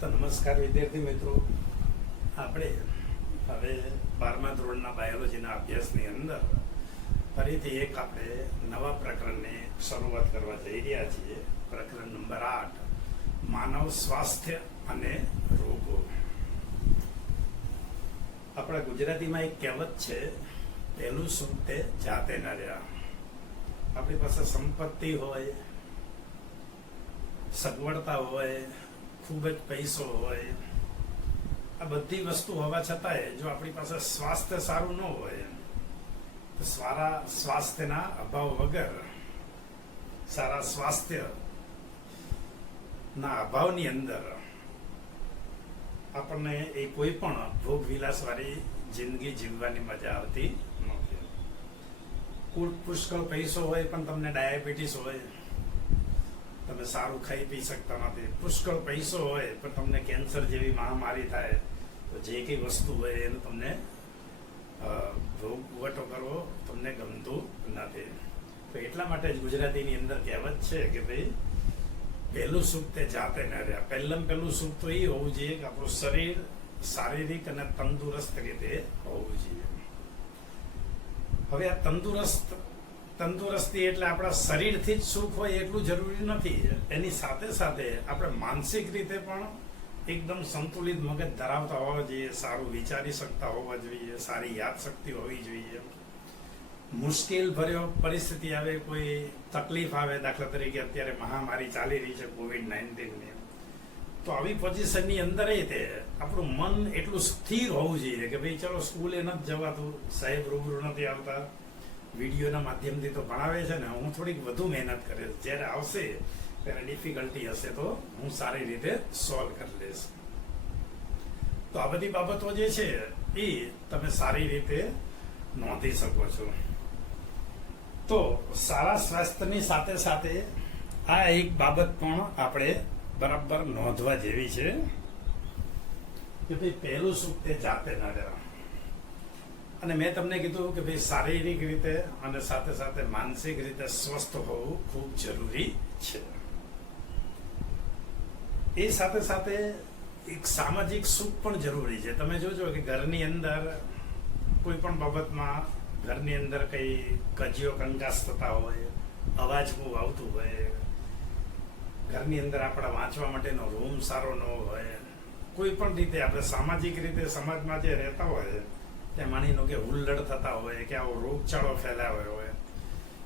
તો નમસ્કાર વિદ્યાર્થી મિત્રો, આપણે હવે 12મા ધોરણના બાયોલોજીના અભ્યાસની અંદર ફરીથી એક આપણે નવા પ્રકરણની શરૂઆત કરવા જઈ રહ્યા છીએ. પ્રકરણ નંબર 8, માનવ સ્વાસ્થ્ય અને રોગો. આપણા ગુજરાતીમાં એક કહેવત છે, પહેલું સુખ તે જાતે ન રહ્યા. આપણી પાસે સંપત્તિ હોય, સગવડતા હોય, ખૂબ જ પૈસો હોય, આ બધી વસ્તુ હોવા છતાંય જો આપણી પાસે સ્વાસ્થ્ય સારું ન હોય તો સારા સ્વાસ્થ્યના અભાવ વગર, સારા સ્વાસ્થ્યના અભાવની અંદર આપણને એ કોઈ પણ ભોગ વિલાસવાળી જિંદગી જીવવાની મજા આવતી નથી. પુષ્કળ પૈસો હોય પણ તમને ડાયાબિટીસ હોય, તમે સારું ખાઈ પી શકતા નથી. પુષ્કળ પૈસો હોય પણ તમને કેન્સર જેવી મહામારી થાય તો જે કઈ વસ્તુ હોય એનું તમને ભોગવટો કરવો તમને ગમતું નથી. તો એટલા માટે જ ગુજરાતીની અંદર કહેવત છે કે ભાઈ પહેલું સુખ તે જાતે ન રહ્યા. પહેલું સુખ તો એ હોવું જોઈએ કે આપણું શરીર શારીરિક અને તંદુરસ્ત રીતે હોવું જોઈએ. હવે આ તંદુરસ્તી એટલે આપણા શરીરથી જ સુખ હોય એટલું જરૂરી નથી. એની સાથે સાથે આપણે માનસિક રીતે પણ એકદમ સંતુલિત મગજ ધરાવતા હોવા જોઈએ, સારું વિચારી શકતા હોવા જોઈએ, સારી યાદશક્તિ હોવી જોઈએ. મુશ્કેલ ભર્યો પરિસ્થિતિ આવે, કોઈ તકલીફ આવે, દાખલા તરીકે અત્યારે મહામારી ચાલી રહી છે COVID-19ની, તો આવી પોઝિશનની અંદર તે આપણું મન એટલું સ્થિર હોવું જોઈએ કે ભાઈ ચલો સ્કૂલે નથી જવાતું, સાહેબ રૂબરૂ નથી આવતા, વિડીયોના માધ્યમથી તો ભણાવે છે ને, હું થોડીક વધુ મહેનત કરીશ, જ્યારે આવશે ત્યારે ડિફિકલ્ટી હશે તો હું સારી રીતે સોલ્વ કરી લઈશ. તો આ બધી બાબતો જે છે એ તમે સારી રીતે નોંધી શકો છો. તો સારા સ્વાસ્થ્યની સાથે સાથે આ એક બાબત પણ આપણે બરાબર નોંધવા જેવી છે કે ભાઈ પહેલું સુખ તે જાતે ન રહ્યા. અને મેં તમને કીધું કે ભાઈ શારીરિક રીતે અને સાથે સાથે માનસિક રીતે સ્વસ્થ હોવું ખૂબ જરૂરી છે. એ સાથે સાથે એક સામાજિક સુખ પણ જરૂરી છે. તમે જોજો કે ઘરની અંદર કોઈ પણ બાબતમાં ઘરની અંદર કઈ કજિયો કંકાસ થતા હોય, અવાજ બહુ આવતું હોય, ઘરની અંદર આપણા વાંચવા માટેનો રૂમ સારો ન હોય, કોઈ પણ રીતે આપણે સામાજિક રીતે સમાજમાં જે રહેતા હોય ત્યાં માની લો કે હુલ્લડ થતા હોય કે આવો રોગચાળો ફેલાયો હોય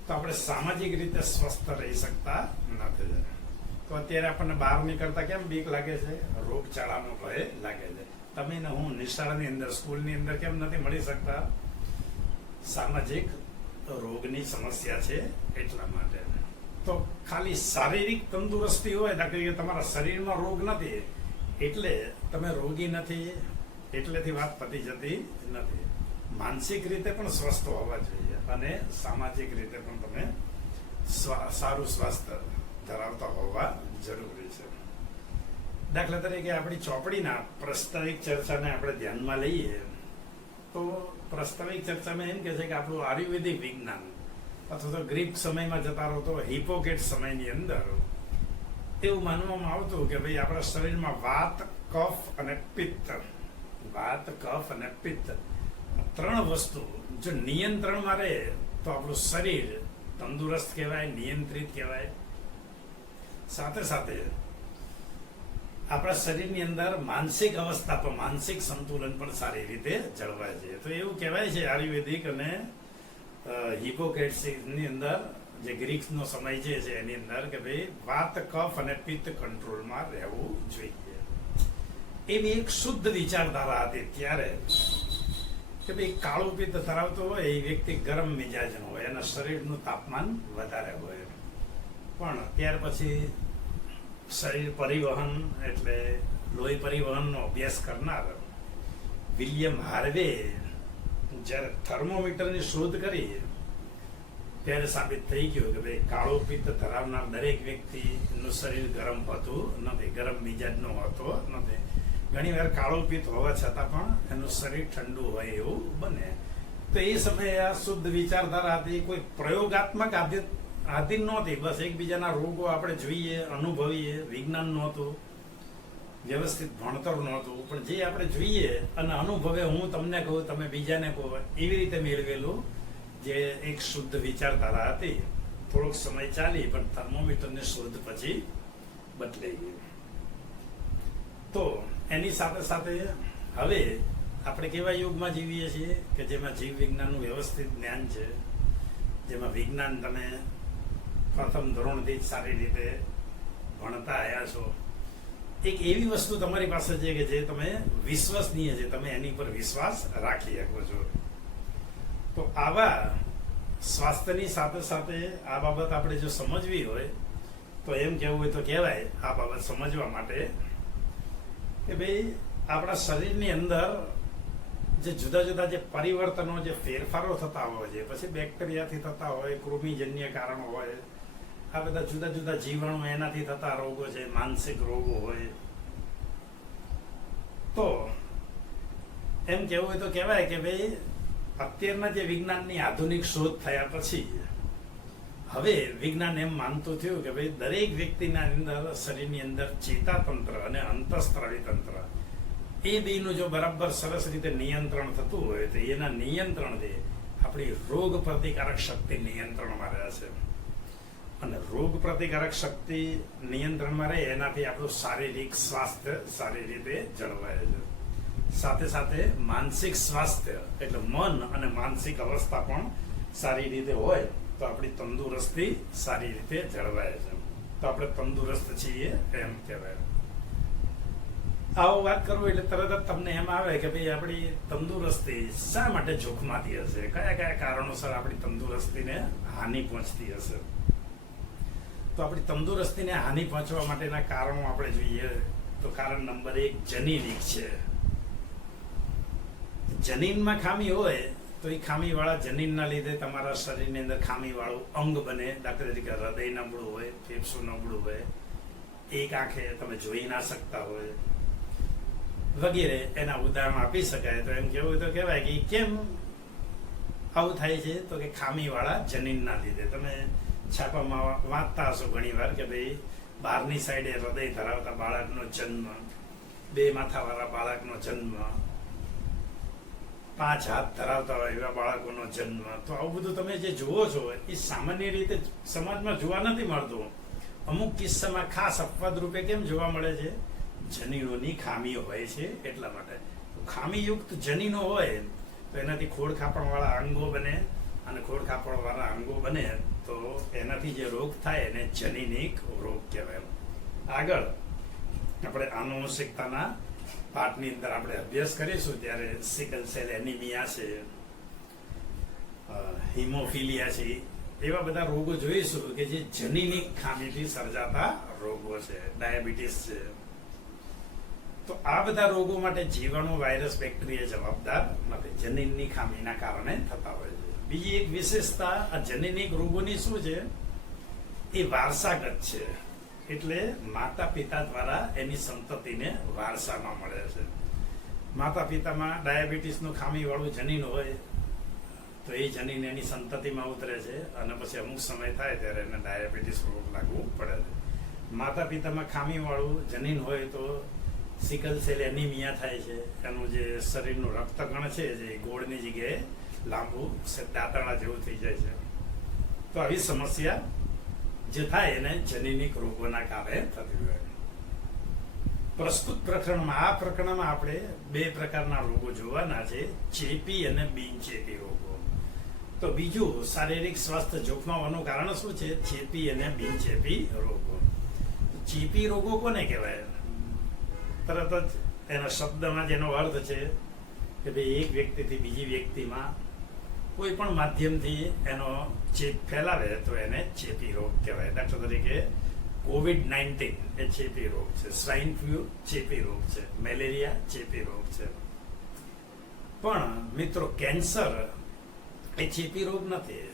તો આપણે સામાજિક રીતે સ્વસ્થ રહી શકતા નથી. તો અત્યારે આપણને બહાર નીકળતા કેમ બીક લાગે છે? રોગચાળાનો ભય લાગે છે. તમે ને હું નિશાળની અંદર, સ્કૂલની અંદર કેમ નથી મળી શકતા? સામાજિક રોગની સમસ્યા છે એટલા માટે. તો ખાલી શારીરિક તંદુરસ્તી હોય, દાખલા તરીકે તમારા શરીરમાં રોગ નથી એટલે તમે રોગી નથી એટલેથી વાત પતી જતી નથી. માનસિક રીતે પણ સ્વસ્થ હોવા જોઈએ અને સામાજિક રીતે પણ તમે સારું સ્વાસ્થ્ય ધરાવતા હોવા જરૂરી છે. દાખલા તરીકે આપણી ચોપડીના પ્રસ્તાવિક ચર્ચાને આપણે ધ્યાનમાં લઈએ તો પ્રસ્તાવિક ચર્ચામાં એમ કે છે કે આપણું આયુર્વેદિક વિજ્ઞાન અથવા તો ગ્રીક સમયમાં જતા રહો તો હિપોક્રેટ સમયની અંદર એવું માનવામાં આવતું કે ભાઈ આપણા શરીરમાં વાત, કફ અને પિત્ત, વાત, કફ અને પિત્ત, ત્રણ વસ્તુ જો નિયંત્રણમાં રહે તો આપણું શરીર તંદુરસ્ત કહેવાય, નિયંત્રિત કહેવાય. સાથે સાથે આપણા શરીરની અંદર માનસિક અવસ્થા પણ, માનસિક સંતુલન પણ સારી રીતે જળવાય છે. તો એવું કહેવાય છે આયુર્વેદિક અને હિપોક્રેટ્સની અંદર, જે ગ્રીકનો સમય છે એની અંદર કે ભાઈ વાત, કફ અને પિત્ત કંટ્રોલમાં રહેવું જોઈએ. એવી એક શુદ્ધ વિચારધારા હતી ત્યારે કે ભાઈ કાળું પિત્ત ધરાવતો હોય એ વ્યક્તિ ગરમ મિજાજનો હોય, એના શરીરનું તાપમાન વધારે હોય. પણ ત્યાર પછી શરીર પરિવહન એટલે લોહી પરિવહનનો અભ્યાસ કરનાર વિલિયમ હાર્વે જ્યારે થર્મોમીટરની શોધ કરી ત્યારે સાબિત થઈ ગયું કે ભાઈ કાળો પિત્ત ધરાવનાર દરેક વ્યક્તિનું શરીર ગરમ હોતું નથી, ગરમ મિજાજનો હોતો નથી. ઘણી વાર કાળો પિત્ત હોવા છતાં પણ એનું શરીર ઠંડુ હોય એવું બને. તો એ સમયે આ શુદ્ધ વિચારધારા હતી, કોઈ પ્રયોગાત્મક આધીન નહોતી. બસ એકબીજાના રોગો આપણે જોઈએ, અનુભવીએ, વિજ્ઞાન નહોતું. વ્યવસ્થિત ભણતર નહોતું, પણ જે આપણે જોઈએ અને અનુભવે, હું તમને કહું, તમે બીજાને કહો, એવી રીતે મેળવેલું જે એક શુદ્ધ વિચારધારા હતી. થોડોક સમય ચાલી, પણ થર્મોમીટરની શોધ પછી બદલાઈ ગઈ. તો એની સાથે સાથે હવે આપણે કેવા યુગમાં જીવીએ છીએ કે જેમાં જીવ વિજ્ઞાનનું વ્યવસ્થિત જ્ઞાન છે, જેમાં વિજ્ઞાન તમે પ્રથમ ધોરણથી જ સારી રીતે ભણતા આવ્યા છો. એક એવી વસ્તુ તમારી પાસે છે કે જે તમે વિશ્વસનીય છે, તમે એની પર વિશ્વાસ રાખી શકો છો. તો આવા સ્વાસ્થ્યની સાથે સાથે આ બાબત આપણે જો સમજવી હોય તો એમ કહેવું હોય તો કહેવાય, આ બાબત સમજવા માટે કે ભાઈ આપણા શરીરની અંદર જે જુદા જુદા જે પરિવર્તનો, જે ફેરફારો થતા હોય છે, પછી બેક્ટેરિયાથી થતા હોય, કૃમિજન્ય કારણો હોય, આ બધા જુદા જુદા જીવાણુ, એનાથી થતા રોગો છે, માનસિક રોગો હોય. તો એમ કહેવું હોય તો કહેવાય કે ભાઈ અત્યારના જે વિજ્ઞાનની આધુનિક શોધ થયા પછી હવે વિજ્ઞાન એમ માનતું થયું કે ભાઈ દરેક વ્યક્તિના અંદર, શરીરની અંદર ચેતાતંત્ર અને અંતઃસ્ત્રાવી તંત્ર, એ બેનું જો બરાબર સરસ રીતે નિયંત્રણ થતું હોય તો એના નિયંત્રણથી આપણી રોગ પ્રતિકારક શક્તિ નિયંત્રણમાં રહે છે. અને રોગ પ્રતિકારક શક્તિ નિયંત્રણમાં રહે એનાથી આપણું શારીરિક સ્વાસ્થ્ય સારી રીતે જળવાય છે. સાથે સાથે માનસિક સ્વાસ્થ્ય એટલે મન અને માનસિક અવસ્થા પણ સારી રીતે હોય તો આપણી તંદુરસ્તી સારી રીતે જળવાય છે. તો આપણે તંદુરસ્ત છીએ એમ કહેવાય. આવો વાત કરું એટલે તરત જ તમને એમ આવે કે ભાઈ આપણી તંદુરસ્તી શા માટે જોખમાતી હશે, કયા કયા કારણોસર આપણી તંદુરસ્તીને હાનિ પહોંચતી હશે. તો આપણી તંદુરસ્તીને હાનિ પહોંચવા માટેના કારણો આપણે જોઈએ તો કારણ નંબર 1 જનીનિક છે. જનીનમાં ખામી હોય તો એ ખામીવાળા જનીનના લીધે તમારા શરીરની અંદર ખામીવાળું અંગ બને. દાખલા તરીકે હૃદય નબળું હોય, ફેફસું નબળું હોય, એક આંખે તમે જોઈ ના શકતા હોય વગેરે એના ઉદાહરણ આપી શકાય. તો એમ કેવું તો કહેવાય કે કેમ આવું થાય છે તો કે ખામીવાળા જનીનના લીધે. તમે છાપામાં વાંચતા હશો ઘણી વાર કે ભાઈ બહારની સાઈડે હૃદય ધરાવતા બાળકનો જન્મ, 2 માથાવાળા બાળકનો જન્મ, 5 હાથ ધરાવતા હોય એવા બાળકોનો જન્મ. તો આવું બધું તમે જે જુઓ છો એ સામાન્ય રીતે સમાજમાં જોવા નથી મળતું. અમુક કિસ્સામાં ખાસ અપવાદ રૂપે કેમ જોવા મળે છે? જનીનોની ખામીઓ હોય છે એટલા માટે. ખામીયુક્ત જનીનો હોય તો એનાથી ખોડખાપણવાળા અંગો બને, અને ખોડખાપણવાળા અંગો બને તો એનાથી જે રોગ થાય એને જનીનિક રોગ કહેવાય. આગળ આપણે આનુવંશિકતાના પાઠની અંદર આપણે અભ્યાસ કરીશું ત્યારે સિકલ સેલ એનિમિયા છે, હિમોફિલિયા છે, એવા બધા રોગો જોઈશું કે જે જનીનિક ખામીથી સર્જાતા રોગો છે. ડાયાબિટીસ છે. તો આ બધા રોગો માટે જીવાણુ, વાયરસ, બેક્ટેરિયા જવાબદાર નથી, જનીનની ખામીના કારણે થતા હોય છે. બીજી એક વિશેષતા આ જનીનિક રોગોની શું છે? એ વારસાગત છે. એટલે માતા પિતા દ્વારા એની સંતતિને વારસામાં મળે છે. માતા પિતામાં ડાયાબિટીસનું ખામીવાળું જનીન હોય તો એ જનીન એની સંતતિમાં ઉતરે છે અને પછી અમુક સમય થાય ત્યારે એને ડાયાબિટીસ રોગ લાગુ પડે છે. માતા પિતામાં ખામીવાળું જનીન હોય તો સિકલ સેલ એનિમિયા થાય છે. એનું જે શરીરનું રક્તકણ છે જે ગોળની જગ્યાએ લાંબુ દાંતરડા જેવું થઈ જાય છે. તો આવી સમસ્યા જે થાય એને જનીનિક રોગોના કારણે થતી હોય. પ્રસ્તુત પ્રકરણમાં, આ પ્રકરણમાં આપણે 2 પ્રકારના રોગો જોવાના છે, ચેપી અને બિનચેપી રોગો. તો બીજું શારીરિક સ્વાસ્થ્ય જોખમાવાનું કારણ શું છે? ચેપી અને બિનચેપી રોગો. ચેપી રોગો કોને કહેવાય? તરત જ એના શબ્દમાં જેનો અર્થ છે કે ભાઈ એક વ્યક્તિથી બીજી વ્યક્તિમાં કોઈ પણ માધ્યમથી એનો ચેપ ફેલાવે તો એને ચેપી રોગ કહેવાય. દાખલા તરીકે COVID-19 એ ચેપી રોગ છે, સ્વાઇન ફ્લુ ચેપી રોગ છે, મેલેરિયા ચેપી રોગ છે. પણ મિત્રો કેન્સર એ ચેપી રોગ નથી.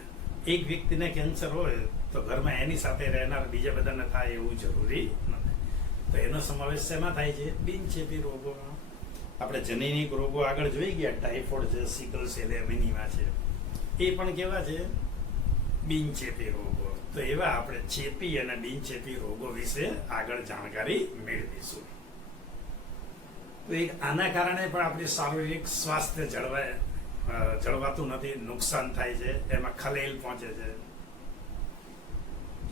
એક વ્યક્તિને કેન્સર હોય તો ઘરમાં એની સાથે રહેનાર બીજા બધાને થાય એવું જરૂરી નથી. તો એનો સમાવેશ શેમાં થાય છે? બિનચેપી રોગોમાં. આપણે જનીનિક રોગો આગળ જોઈ ગયા, ટાઇફોઇડ છે, સિકલ સેલ એનિમિયા છે, એ પણ કેવા છે? બિનચેપી રોગો. તો એવા આપણે ચેપી અને બિનચેપી રોગો વિશે આગળ જાણકારી મેળવીશું. તો આના કારણે પણ આપણી શારીરિક સ્વાસ્થ્ય જળવાતું નથી, નુકસાન થાય છે, એમાં ખલેલ પહોંચે છે,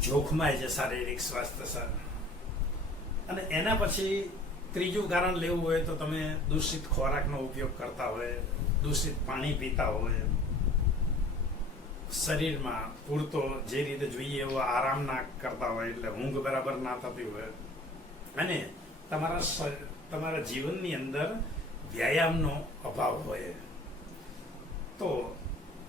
જોખમાય છે શારીરિક સ્વાસ્થ્ય સર. અને એના પછી ત્રીજું કારણ લેવું હોય તો તમે દૂષિત ખોરાકનો ઉપયોગ કરતા હોય, દૂષિત પાણી પીતા હોય, શરીરમાં પૂરતો જે રીતે જોઈએ એવો આરામ ના કરતા હોય, એટલે ઊંઘ બરાબર ના થતી હોય, અને તમારા જીવનની અંદર વ્યાયામનો અભાવ હોય, તો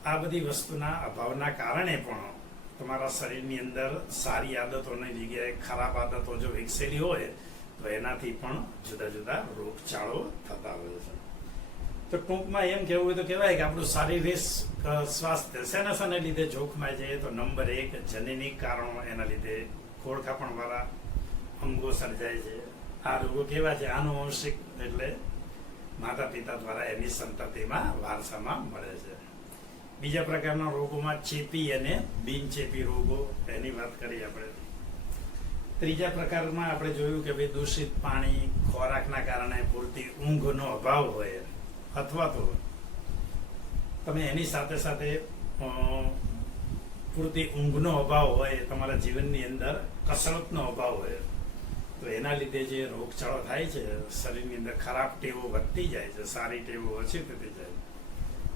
આ બધી વસ્તુના અભાવના કારણે પણ તમારા શરીરની અંદર સારી આદતોની જગ્યાએ ખરાબ આદતો જો વિકસેલી હોય તો એનાથી પણ જુદા જુદા રોગચાળો થતા હોય છે. તો ટૂંકમાં એમ કહેવું હોય તો કહેવાય કે આપણું શારીરિક સ્વાસ્થ્ય શેના લીધે જોખમાય છે? તો નંબર 1 જનનિક કારણો, એના લીધે ખોળખાપણ વાળા અંગો સર્જાય છે. આ રોગો કેવા છે? આનુવંશિક, એટલે માતા પિતા દ્વારા એની સંતતિમાં વારસામાં મળે છે. બીજા પ્રકારના રોગોમાં ચેપી અને બિનચેપી રોગો, એની વાત કરીએ આપણે. ત્રીજા પ્રકારમાં આપણે જોયું કે ભાઈ દૂષિત પાણી, ખોરાકના કારણે પૂરતી ઊંઘનો અભાવ હોય, અથવા તો તમે એની સાથે સાથે પૂરતી ઊંઘનો અભાવ હોય, તમારા જીવનની અંદર કસરતનો અભાવ હોય, તો એના લીધે જે રોગચાળો થાય છે, શરીરની અંદર ખરાબ ટેવો વધતી જાય છે, સારી ટેવો ઓછી થતી જાય,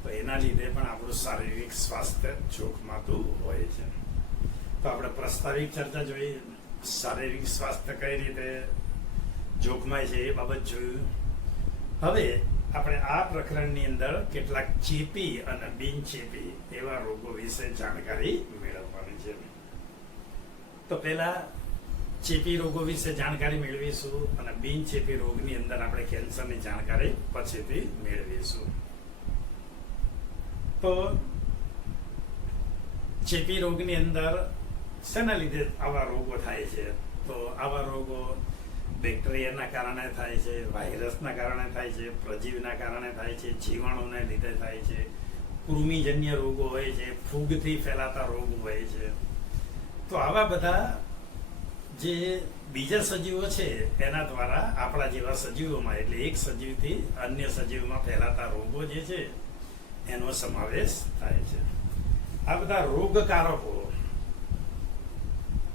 તો એના લીધે પણ આપણું શારીરિક સ્વાસ્થ્ય જોખમાતું હોય છે. તો આપણે પ્રસ્તાવિક ચર્ચા જોઈ, શારીરિક સ્વાસ્થ્ય કઈ રીતે જોખમાય છે એ બાબત જોયું. હવે આપણે આ પ્રકરણની અંદર કેટલાક ચેપી અને બિનચેપી એવા રોગો વિશે જાણકારી મેળવવાની છે. તો પહેલા ચેપી રોગો વિશે જાણકારી મેળવીશું, અને બિનચેપી રોગની અંદર આપણે કેન્સરની જાણકારી પછીથી મેળવીશું. તો ચેપી રોગની અંદર શેના લીધે આવા રોગો થાય છે? તો આવા રોગો બેક્ટેરિયાના કારણે થાય છે, વાયરસના કારણે થાય છે, પ્રજીવના કારણે થાય છે, જીવાણુને લીધે થાય છે, કૃમિજન્ય રોગો હોય છે, ફૂગથી ફેલાતા રોગ હોય છે. તો આવા બધા જે બીજા સજીવો છે એના દ્વારા આપણા જેવા સજીવોમાં, એટલે એક સજીવથી અન્ય સજીવમાં ફેલાતા રોગો જે છે એનો સમાવેશ થાય છે. આ બધા રોગકારકો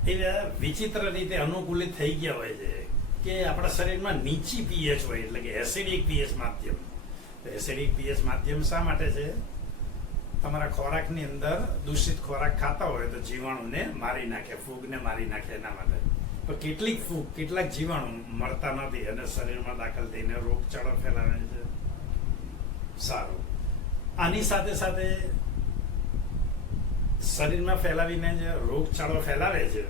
એ વિચિત્ર રીતે અનુકૂલિત થઈ ગયા હોય છે કે આપણા શરીરમાં નીચી પીએચ હોય, એટલે કે એસિડિક પીએચ માધ્યમ. એસિડિક પીએચ માધ્યમ શા માટે છે? તમારા ખોરાકની અંદર દૂષિત ખોરાક ખાતા હોય તો જીવાણુને મારી નાખે, ફૂગને મારી નાખે, એના માટે. તો કેટલીક ફૂગ, કેટલાક જીવાણુ મળતા નથી અને શરીરમાં દાખલ થઈને રોગચાળો ફેલાવે છે. સારું, આની સાથે સાથે શરીરમાં ફેલાવીને જે રોગચાળો ફેલાવે છે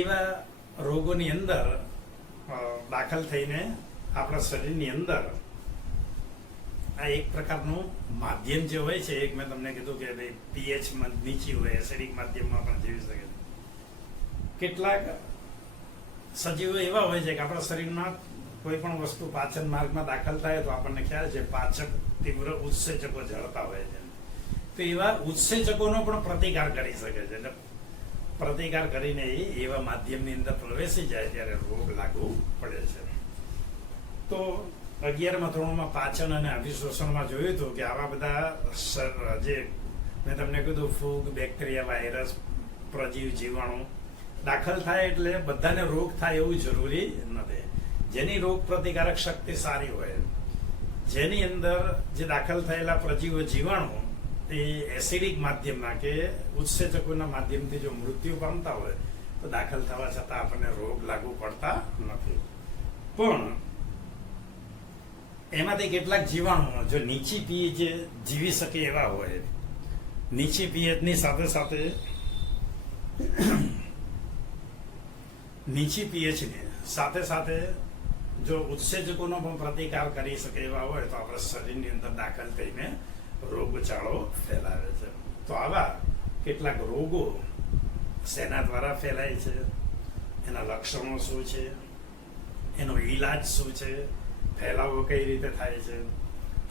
એવા રોગોની અંદર દાખલ થઈને આપણા શરીરની અંદર આ એક પ્રકારનું માધ્યમ જે હોય છે, એક મેં તમને કીધું કે ભાઈ પીએચ નીચી હોય, એસિડિક માધ્યમમાં પણ જીવી શકે. કેટલાક સજીવો એવા હોય છે કે આપણા શરીરમાં કોઈ પણ વસ્તુ પાચન માર્ગમાં દાખલ થાય તો આપણને ખ્યાલ છે પાચક તીવ્ર ઉત્સેચકો ઝડપતા હોય છે. તો એવા ઉત્સેચકોનો પણ પ્રતિકાર કરી શકે છે. એટલે પ્રતિકાર કરીને એવા માધ્યમની અંદર પ્રવેશી જાય ત્યારે રોગ લાગુ પડે છે. તો 11મા ધોરણમાં પાચન અને અભિશોષણમાં જોયું હતું કે આવા બધા જે મેં તમને કીધું ફૂગ, બેક્ટેરિયા, વાયરસ, પ્રજીવ, જીવાણુ દાખલ થાય એટલે બધાને રોગ થાય એવું જરૂરી નથી. જેની રોગ પ્રતિકારક શક્તિ સારી હોય, જેની અંદર જે દાખલ થયેલા પ્રજીવો, જીવાણુ એ એસિડિક માધ્યમના કે ઉત્સેચકોના માધ્યમથી જો મૃત્યુ પામતા હોય તો દાખલ થવા છતાં આપણને રોગ લાગુ પડતા નથી. પણ એમાંથી કેટલાક જીવાણુ જો નીચી પીએચ જીવી શકે એવા હોય, નીચી પીએચની સાથે સાથે નીચી પીએચની સાથે સાથે જો ઉત્સેચકોનો પણ પ્રતિકાર કરી શકે એવા હોય તો આપણા શરીરની અંદર દાખલ થઈને રોગચાળો ફેલાવે છે. તો આવા કેટલાક રોગો શેના દ્વારા ફેલાય છે, એના લક્ષણો શું છે, એનો ઈલાજ શું છે, ફેલાવો કઈ રીતે થાય છે,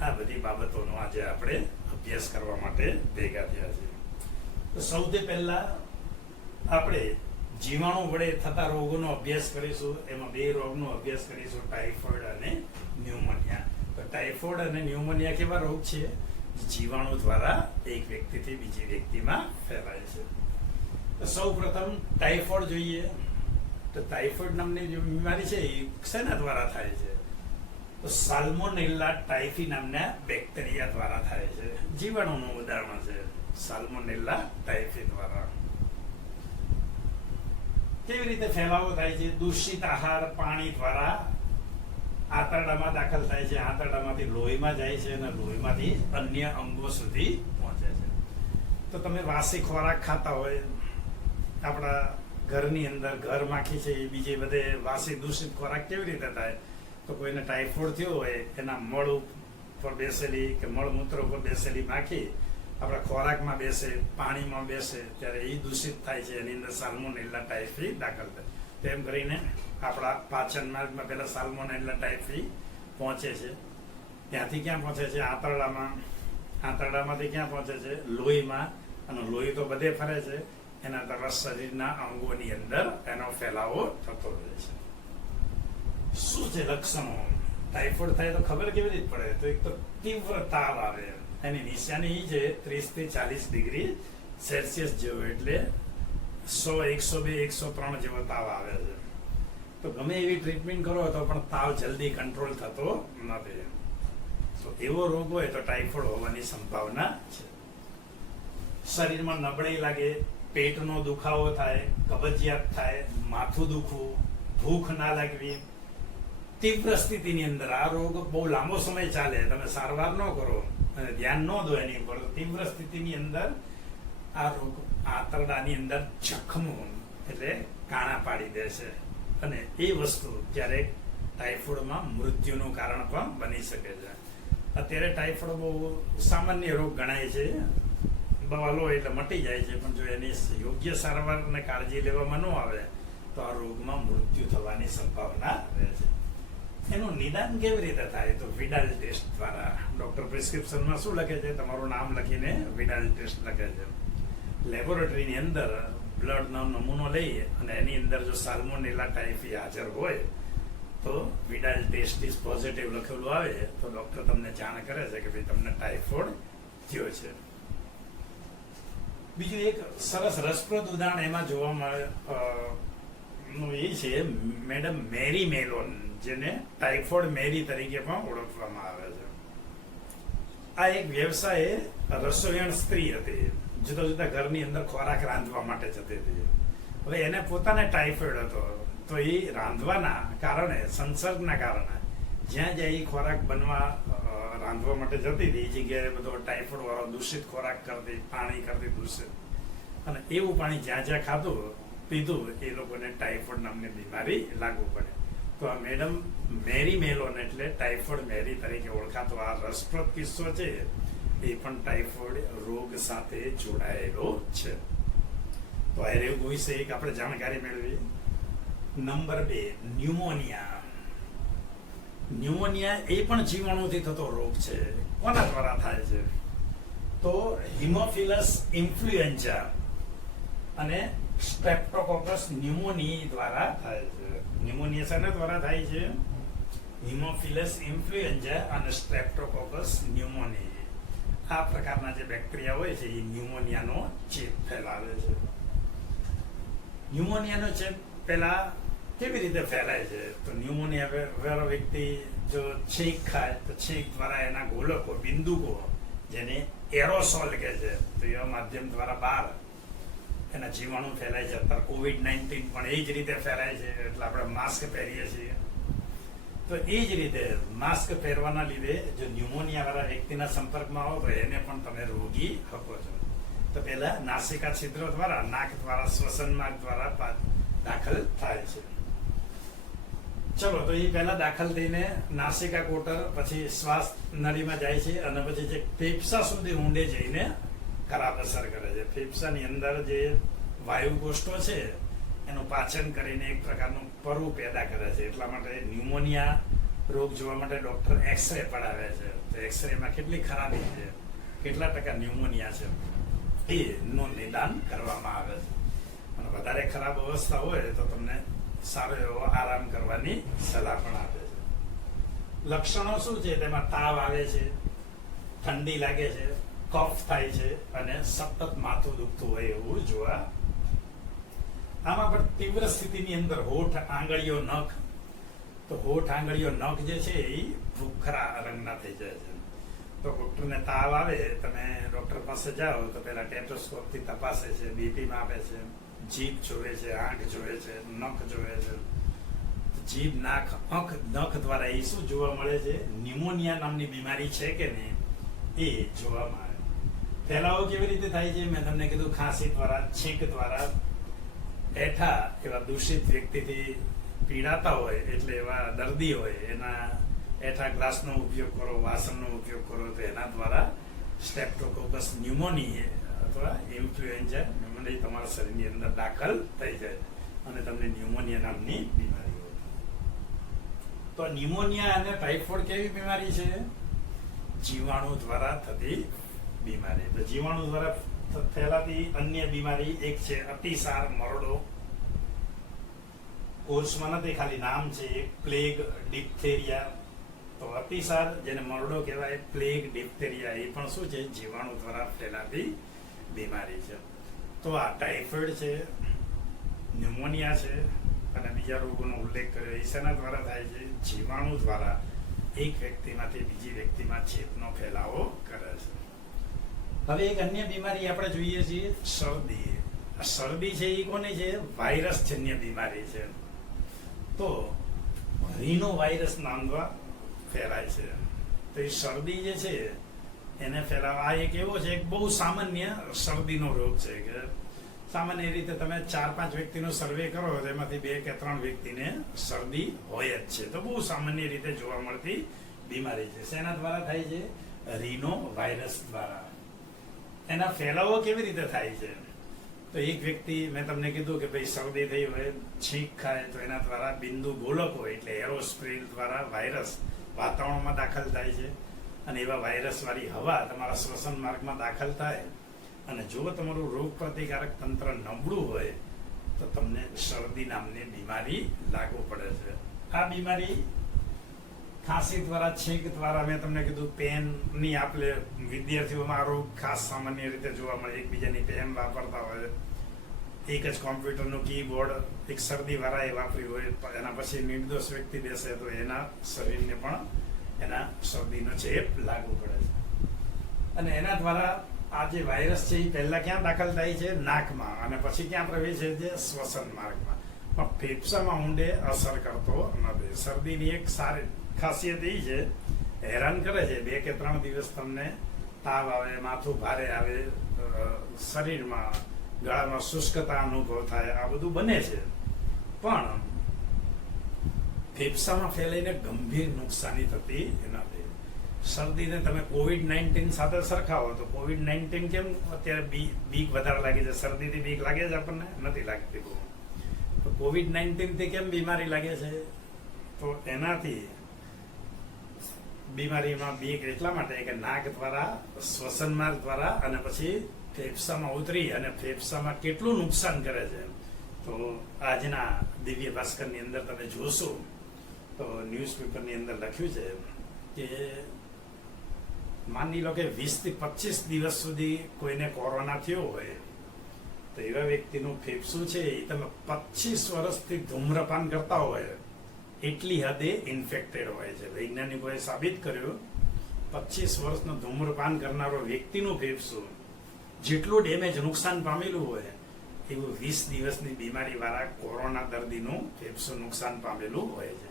આ બધી બાબતોનો આજે આપણે અભ્યાસ કરવા માટે ભેગા થયા છે. તો સૌથી પહેલા આપણે જીવાણુ વડે થતા રોગોનો અભ્યાસ કરીશું. એમાં 2 રોગનો અભ્યાસ કરીશું, ટાઇફોઇડ અને ન્યુમોનિયા. તો ટાઇફોઇડ અને ન્યુમોનિયા કેવા રોગ છે? જીવાણુ દ્વારા એક વ્યક્તિથી બીજી વ્યક્તિમાં ફેલાય છે. તો સૌ પ્રથમ ટાઇફોઇડ જોઈએ. તો ટાઇફોઇડ નામની જે બીમારી છે એ શેના દ્વારા થાય છે? તો સાલ્મોનેલા ટાઇફી નામના બેક્ટેરિયા દ્વારા થાય છે. જીવાણુનું ઉદાહરણ છે સાલ્મોનેલા ટાઇફી દ્વારા. કેવી રીતે ફેલાવો થાય છે? દૂષિત આહાર, પાણી દ્વારા આંતરડામાં દાખલ થાય છે. આંતરડામાંથી લોહીમાં જાય છે અને લોહીમાંથી અન્ય અંગો સુધી પહોંચે છે. તો તમે વાસી ખોરાક ખાતા હોય, આપણા ઘરની અંદર ઘર માખી છે એ બીજે બધે વાસી દૂષિત ખોરાક કેવી રીતે થાય? તો કોઈને ટાઇફોઇડ થયો હોય, એના મળ ઉપર બેસેલી કે મળમૂત્ર ઉપર બેસેલી માખી આપણા ખોરાકમાં બેસે, પાણીમાં બેસે, ત્યારે એ દૂષિત થાય છે. એની અંદર સાલ્મોનેલા ટાઇફી દાખલ થાય. તેમ કરીને આપણા પાચન માર્ગમાં પહેલા સાલ્મોનેલા ટાઇફી પહોંચે છે. ત્યાંથી ક્યાં પહોંચે છે? આંતરડામાં. આંતરડામાંથી ક્યાં પહોંચે છે? લોહીમાં. અને લોહી તો બધે ફરે છે. એના તરફ શરીરના અંગોની અંદર એનો ફેલાવો થતો રહે છે. શું છે લક્ષણો? ટાઇફોઇડ થાય તો ખબર કેવી રીતે પડે? તો એક તો તીવ્ર તાવ આવે. એની નિશાની એ છે 30 થી 40 ડિગ્રી સેલ્સિયસ જેવો, એટલે 100, 102, 103 જેવો તાવ આવે છે. તો ગમે એવી ટ્રીટમેન્ટ કરો તો પણ તાવ જલ્દી કંટ્રોલ થતો નથી. તો એવો રોગ હોય તો ટાઇફોઇડ હોવાની સંભાવના છે. શરીરમાં નબળાઈ લાગે, પેટનો દુખાવો થાય, કબજિયાત થાય, માથું દુખવું, ભૂખ ના લાગવી. તીવ્ર સ્થિતિની અંદર આ રોગ બહુ લાંબો સમય ચાલે, તમે સારવાર ન કરો અને ધ્યાન ન દો એની ઉપર, તીવ્ર સ્થિતિની અંદર આ રોગ આંતરડાની અંદર જખમો એટલે કાણા પાડી દે છે. અને એ વસ્તુ ક્યારેક ટાઇફોઇડમાં મૃત્યુનું કારણ પણ બની શકે છે. અત્યારે ટાઇફોઇડ બહુ સામાન્ય રોગ ગણાય છે. દવા લો એટલે મટી જાય છે, પણ જો એની યોગ્ય સારવાર અને કાળજી લેવામાં ન આવે તો આ રોગમાં મૃત્યુ થવાની સંભાવના રહે છે. એનું નિદાન કેવી રીતે થાય? તો વિડાલ ટેસ્ટ દ્વારા. ડોક્ટર પ્રિસ્ક્રિપ્શનમાં શું લખે છે? તમારું નામ લખીને વિડાલ ટેસ્ટ લખે છે. લેબોરેટરીની અંદર બ્લડનો નમૂનો લઈ અને એની અંદર જો સાલ્મોનેલા ટાઇફી હાજર હોય તો વિડાલ ટેસ્ટ ઇઝ પોઝિટિવ લખેલું આવે તો ડોક્ટર તમને જાણ કરે છે કે ભાઈ તમને ટાઇફોઇડ થયો છે. બીજું એક સરસ રસપ્રદ ઉદાહરણ એમાં જોવા મળે એ છે મેડમ મેરી મેલોન, જેને ટાઇફોઇડ મેરી તરીકે પણ ઓળખવામાં આવે છે. આ એક વ્યવસાયે રસોઈયણ સ્ત્રી હતી. જુદા જુદા ઘરની અંદર ખોરાક રાંધવા માટે જતી હતી. હવે એને પોતાને ટાઇફોઇડ હતો. તો એ રાંધવાના કારણે, સંસર્ગના કારણે જ્યાં જ્યાં એ ખોરાક બનવા રાંધવા માટે જતી હતી એ જગ્યાએ બધો ટાઇફોઇડ વાળો દૂષિત ખોરાક કરતી, પાણી કરતી દૂષિત. અને એવું પાણી જ્યાં જ્યાં ખાધું પીધું એ લોકોને ટાઇફોઇડ નામની બીમારી લાગુ પડે. તો આ મેડમ મેરી મેલોન એટલે ટાઇફોઇડ મેરી તરીકે ઓળખાતો આ રસપ્રદ કિસ્સો છે. એ પણ ટાઇફોઇડ રોગ સાથે જોડાયેલો છે. તો આ રોગ વિશે એક આપણે જાણકારી મેળવી. Number 2, pneumonia. ન્યુમોનિયા એ પણ જીવાણુથી થતો રોગ છે. કોના દ્વારા થાય છે? તો હિમોફિલસ ઇન્ફ્લુએન્ઝા અને સ્ટ્રેપ્ટોકોકસ ન્યુમોનિયા દ્વારા થાય છે. ન્યુમોનિયા શેના દ્વારા થાય છે? હિમોફિલસ ઇન્ફ્લુએન્ઝા અને સ્ટ્રેપ્ટોકોકસ ન્યુમોનિયા. આ પ્રકારના જે બેક્ટેરિયા હોય છે એ ન્યુમોનિયાનો ચેપ ફેલાવે છે. ન્યુમોનિયાનો ચેપ પેલા કેવી રીતે ફેલાય છે? તો ન્યુમોનિયા વાળો વ્યક્તિ જો છીંક ખાય તો છીંક દ્વારા એના ગોલકો, બિંદુકો, જેને એરોસોલ કહે છે, તો એવા માધ્યમ દ્વારા બહાર એના જીવાણુ ફેલાય છે. અત્યારે COVID-19 પણ એ જ રીતે ફેલાય છે, એટલે આપણે માસ્ક પહેરીએ છીએ. તો એ જ રીતે માસ્ક પહેરવાના લીધે જો ન્યુમોનિયા વાળા વ્યક્તિના સંપર્કમાં આવો તો એને પણ તમે રોગી શકો છો. તો પહેલા નાસિકા છિદ્ર દ્વારા, નાક દ્વારા, શ્વસન માર્ગ દ્વારા દાખલ થાય છે. ચલો, તો એ પહેલા દાખલ થઈને નાસિકા કોટર, પછી શ્વાસ નળીમાં જાય છે અને પછી જે ફેફસા સુધી ઊંડે જઈને ખરાબ અસર કરે છે. ફેફસાની અંદર જે વાયુ કોષો છે એનું પાચન કરીને એક પ્રકારનું પરવું પેદા કરે છે. એટલા માટે ન્યુમોનિયા રોગ જોવા માટે ડોક્ટર એક્સરે પડાવે છે. તો એક્સરેમાં કેટલી ખરાબી છે, કેટલા ટકા ન્યુમોનિયા છે એનું નિદાન કરવામાં આવે છે. અને વધારે ખરાબ અવસ્થા હોય તો તમને સારો એવો આરામ કરવાની સલાહ પણ આપે છે. લક્ષણો શું છે? તેમાં તાવ આવે છે, ઠંડી લાગે છે, કફ થાય છે અને સતત માથું દુખતું હોય એવું જોવા. આમાં પણ તીવ્ર સ્થિતિની અંદર હોઠ, આંગળીઓ, નખ, તો હોઠ, આંગળીઓ, નખ જે છે એ ભૂખરા રંગના થઈ જાય છે. તો ડોક્ટરને તાવ આવે, તમે ડોક્ટર પાસે જાઓ તો પેલા ટેટોસ્કોપથી તપાસે છે, બીપી માપે છે, જીભ જોવે છે, આંખ જોવે છે, નખ જોવે છે. જીભ, નાક, નખ દ્વારા એ શું જોવા મળે છે? ન્યુમોનિયા નામની બીમારી છે કે નહીં એ જોવામાં આવે. ફેલાવો કેવી રીતે થાય છે? મેં તમને કીધું, ખાંસી દ્વારા, છીંક દ્વારા. એઠા એવા દૂષિત વ્યક્તિથી પીડાતા હોય, એટલે એવા દર્દી હોય, એના એઠા ગ્લાસનો ઉપયોગ કરો, વાસણનો ઉપયોગ કરો, તો એના દ્વારા સ્ટેપ્ટોકોકસ ન્યુમોની અથવા ઇન્ફ્લુએન્ઝા ન્યુમોનિયા તમારા શરીરની અંદર દાખલ થઈ જાય અને તમને ન્યુમોનિયા નામની બીમારી હોય. તો ન્યુમોનિયા અને ટાઇફોઇડ કેવી બીમારી છે? જીવાણુ દ્વારા થતી બીમારી. તો જીવાણુ દ્વારા ફેલાતી અન્ય બીમારી એક છે અતિસાર, મરડો. કોર્સમાં નથી, ખાલી નામ છે. એક પ્લેગ, ડિપ્થેરિયા. તો અતિસાર, જેને મરડો કહેવાય, પ્લેગ, ડિપ્થેરિયા, એ પણ શું છે? જીવાણુ દ્વારા ફેલાતી બીમારી છે. તો આ ટાઇફોઇડ છે, ન્યુમોનિયા છે અને બીજા રોગોનો ઉલ્લેખ કર્યો, એ શેના દ્વારા થાય છે? જીવાણુ દ્વારા એક વ્યક્તિમાંથી બીજી વ્યક્તિમાં ચેપનો ફેલાવો કરે છે. હવે એક અન્ય બીમારી આપણે જોઈએ છીએ, શરદી. આ શરદી છે એ કોની છે? વાયરસજન્ય બીમારી છે. તો રીનો વાયરસ નામનો ફેલાય છે. તો એ શરદી જે છે એને ફેલાવા, આ એક એવો છે, એક બહુ સામાન્ય શરદીનો રોગ છે કે સામાન્ય રીતે તમે 4-5 વ્યક્તિનો સર્વે કરો તો એમાંથી 2 કે 3 વ્યક્તિને શરદી હોય જ છે. તો બહુ સામાન્ય રીતે જોવા મળતી બીમારી છે. શેના દ્વારા થાય છે? રીનો વાયરસ દ્વારા. એના ફેલાવો કેવી રીતે થાય છે? તો એક વ્યક્તિ, મેં તમને કીધું કે ભાઈ શરદી થઈ હોય, છીંક ખાય, તો એના દ્વારા બિંદુ ગોલક હોય એટલે એરોસ્પ્રિલ દ્વારા વાયરસ વાતાવરણમાં દાખલ થાય છે અને એવા વાયરસ વાળી હવા તમારા શ્વસન માર્ગમાં દાખલ થાય અને જો તમારું રોગ પ્રતિકારક તંત્ર નબળું હોય તો તમને શરદી નામની બીમારી લાગુ પડે છે. આ બીમારી ખાંસી દ્વારા, છીંક દ્વારા, મેં તમને કીધું પેનની આપલે વિદ્યાર્થીઓમાં આ રોગ ખાસ સામાન્ય રીતે જોવા મળે. એકબીજાની પેન વાપરતા હોય, એક જ કોમ્પ્યુટરનું કીબોર્ડ એક શરદી વાળાએ વાપર્યું હોય, એના પછી નિર્દોષ વ્યક્તિ બેસે તો એના શરીરને પણ એના શરદીનો ચેપ લાગુ પડે છે. અને એના દ્વારા આ જે વાયરસ છે એ પહેલા ક્યાં દાખલ થાય છે? નાકમાં, અને પછી ક્યાં પ્રવેશે છે? શ્વસન માર્ગમાં. પણ ફેફસામાં ઊંડે અસર કરતો નથી. શરદીની એક સારી ખાસિયત એ છે, હેરાન કરે છે. 2 કે 3 દિવસ તમને તાવ આવે, માથું ભારે આવે, શરીરમાં ગળામાં શુષ્કતા અનુભવ થાય, આ બધું બને છે. પણ ફેફસામાં ફેલાઈને ગંભીર નુકસાની થતી નથી. શરદીને તમે COVID-19 સાથે સરખાવો તો COVID-19 કેમ અત્યારે બીક વધારે લાગે છે? શરદીથી બીક લાગે છે આપણને? નથી લાગતી બહુ. તો COVID-19 થી કેમ બીમારી લાગે છે? તો એનાથી બીમારીમાં બીક એટલા માટે કે નાક દ્વારા, શ્વસન માર્ગ દ્વારા અને પછી ફેફસામાં ઉતરી અને ફેફસામાં કેટલું નુકસાન કરે છે. તો આજના દિવ્ય ભાસ્કરની અંદર તમે જોશો તો ન્યૂઝપેપરની અંદર લખ્યું છે કે માની લો કે 20 થી 25 દિવસ સુધી કોઈને કોરોના થયો હોય તો એવા વ્યક્તિનું ફેફસું છે એ તમે 25 વર્ષથી ધૂમ્રપાન કરતા હોય એટલી હદે ઇન્ફેક્ટેડ હોય છે. વૈજ્ઞાનિકોએ સાબિત કર્યું 25 વર્ષનો ધૂમ્રપાન કરનારો વ્યક્તિનું ફેફસું જેટલું ડેમેજ, નુકસાન પામેલું હોય એવું 20 દિવસની બીમારી વાળા કોરોના દર્દીનું ફેફસું નુકસાન પામેલું હોય છે.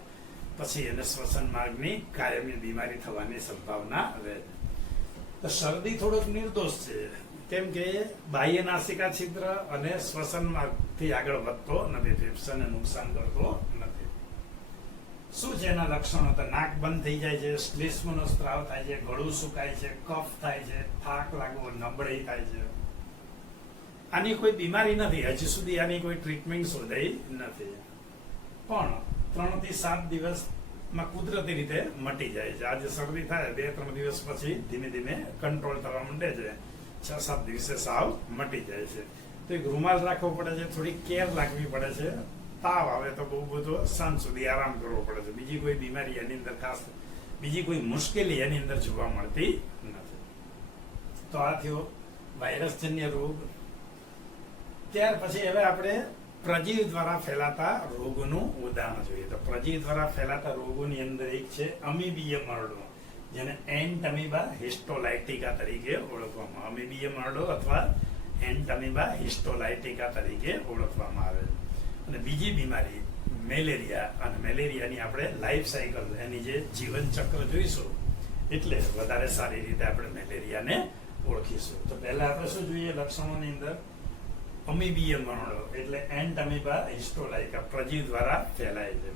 પછી એને શ્વસન માર્ગની કાયમી બીમારી થવાની સંભાવના રહે છે. તો શરદી થોડોક નિર્દોષ છે, કેમ કે બાહ્ય નાસિકા છિદ્ર અને શ્વસન માર્ગથી આગળ વધતો નથી, ફેફસાને નુકસાન કરતો નથી. શું છે એના લક્ષણો? તો નાક બંધ થઈ જાય છે, શ્લેષ્મનો સ્ત્રાવ થાય છે, ગળું સુકાય છે, કફ થાય છે, થાક લાગવો, નબળાઈ થાય છે. આની કોઈ બીમારી નથી, હજી સુધી આની કોઈ ટ્રીટમેન્ટ શોધાઈ નથી, પણ 3 થી 7 દિવસમાં કુદરતી રીતે મટી જાય છે. આજે શરદી થાય 2-3 દિવસ પછી ધીમે ધીમે કંટ્રોલ થવા માંડે છે, 6-7 દિવસે સાવ મટી જાય છે. તો એક રૂમાલ રાખવો પડે છે, થોડી કેર રાખવી પડે છે. તાવ આવે તો બહુ બધો સાંજ સુધી આરામ કરવો પડે છે. બીજી કોઈ બીમારી એની અંદર ખાસ બીજી કોઈ મુશ્કેલી એની અંદર જોવા મળતી નથી. તો આ થયો વાયરસજન્ય રોગ. ત્યાર પછી હવે આપણે પ્રજીવ દ્વારા ફેલાતા રોગોનું ઉદાહરણ જોઈએ. તો પ્રજીવ દ્વારા ફેલાતા રોગોની અંદર એક છે અમીબીય મરડો, જેને એન્ટમીબા હિસ્ટોલાઇટિકા તરીકે ઓળખવામાં, અમીબીય મરડો અથવા એન્ટમીબા હિસ્ટોલાઇટિકા તરીકે ઓળખવામાં આવે છે. અને બીજી બીમારી મેલેરિયા, અને મેલેરિયાની આપણે લાઈફ સાયકલ, એની જે જીવન ચક્ર જોઈશું એટલે વધારે સારી રીતે આપણે મેલેરિયાને ઓળખીશું. તો પહેલા આપણે શું જોઈએ લક્ષણોની અંદર? અમીબીય મરડો એટલે એન્ટમીબા હિસ્ટોલાઇકા, પ્રજીવ દ્વારા ફેલાય છે.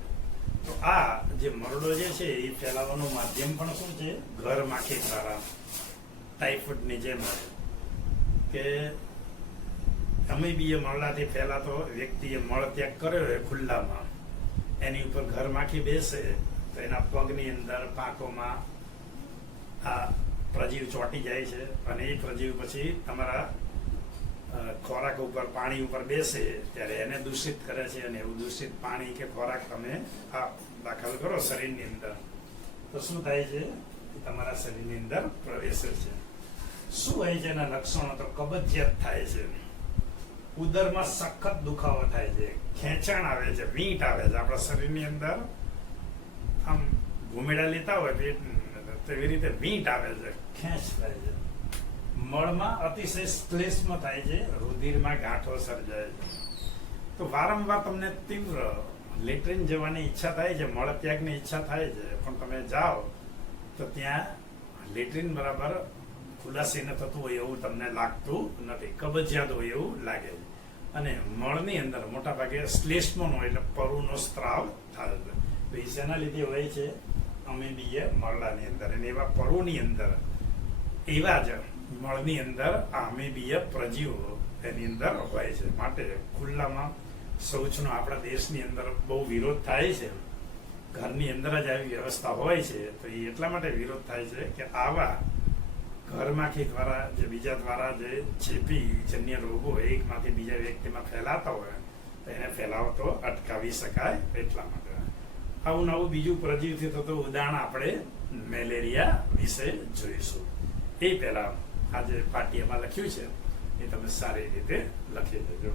તો આ જે મરડો જે છે એ ફેલાવાનું માધ્યમ પણ શું છે? ઘર માખી દ્વારા, ટાઇફોઇડની જેમ કે અમીબીય મરડાથી ફેલાતો વ્યક્તિએ મળ ત્યાગ કર્યો હોય ખુલ્લામાં, એની ઉપર ઘર માખી બેસે તો એના પગની અંદર, પાંખોમાં આ પ્રજીવ ચોંટી જાય છે. અને એ પ્રજીવ પછી તમારા ખોરાક ઉપર, પાણી ઉપર બેસે ત્યારે એને દૂષિત કરે છે. અને એવું દૂષિત પાણી કે ખોરાક તમે દાખલ કરો શરીરની અંદર તો શું થાય છે? તમારા શરીરની અંદર પ્રવેશે છે. શું હોય છે એના લક્ષણો? તો કબજિયાત થાય છે, ઉદરમાં સખત દુખાવો થાય છે, ખેંચાણ આવે છે, વીંટ આવે છે. આપણા શરીરની અંદર આમ ઘુમેડા લેતા હોય પેટ તેવી રીતે વીંટ આવે છે, ખેંચ થાય છે. મળમાં અતિશય શ્લેષ્મ થાય છે, રુધિરમાં ગાંઠો સર્જાય છે. તો વારંવાર તમને તીવ્ર લેટ્રિન જવાની ઈચ્છા થાય છે, મળ ત્યાગની ઈચ્છા થાય છે, પણ તમે જાઓ તો ત્યાં લેટ્રિન બરાબર ખુલાસીને થતું હોય એવું તમને લાગતું નથી, કબજિયાત હોય એવું લાગે છે. અને મળની અંદર મોટા ભાગે શ્લેષ્મનો એટલે પરુનો સ્ત્રાવ થાય છે. તો એ શેના લીધે હોય છે? અમીબીય મરડાની અંદર. અને એવા પરુની અંદર, એવા જ મળની અંદર આ અમીબીય પ્રજીવો એની અંદર હોય છે. માટે ખુલ્લામાં શૌચનો આપણા દેશની અંદર બહુ વિરોધ થાય છે. ઘરની અંદર જ આવી વ્યવસ્થા હોય છે તો એ એટલા માટે વિરોધ થાય છે કે આવા ઘરમાંથી દ્વારા જે બીજા દ્વારા જે ચેપી જન્ય રોગો એકમાંથી બીજા વ્યક્તિમાં ફેલાતા હોય તો એને ફેલાવતો અટકાવી શકાય એટલા માટે. આવું નવું બીજું પ્રજીવથી થતું ઉદાહરણ આપણે મેલેરિયા વિશે જોઈશું. એ પહેલા આજે પાટિયામાં લખ્યું છે એ તમે સારી રીતે લખી દેજો.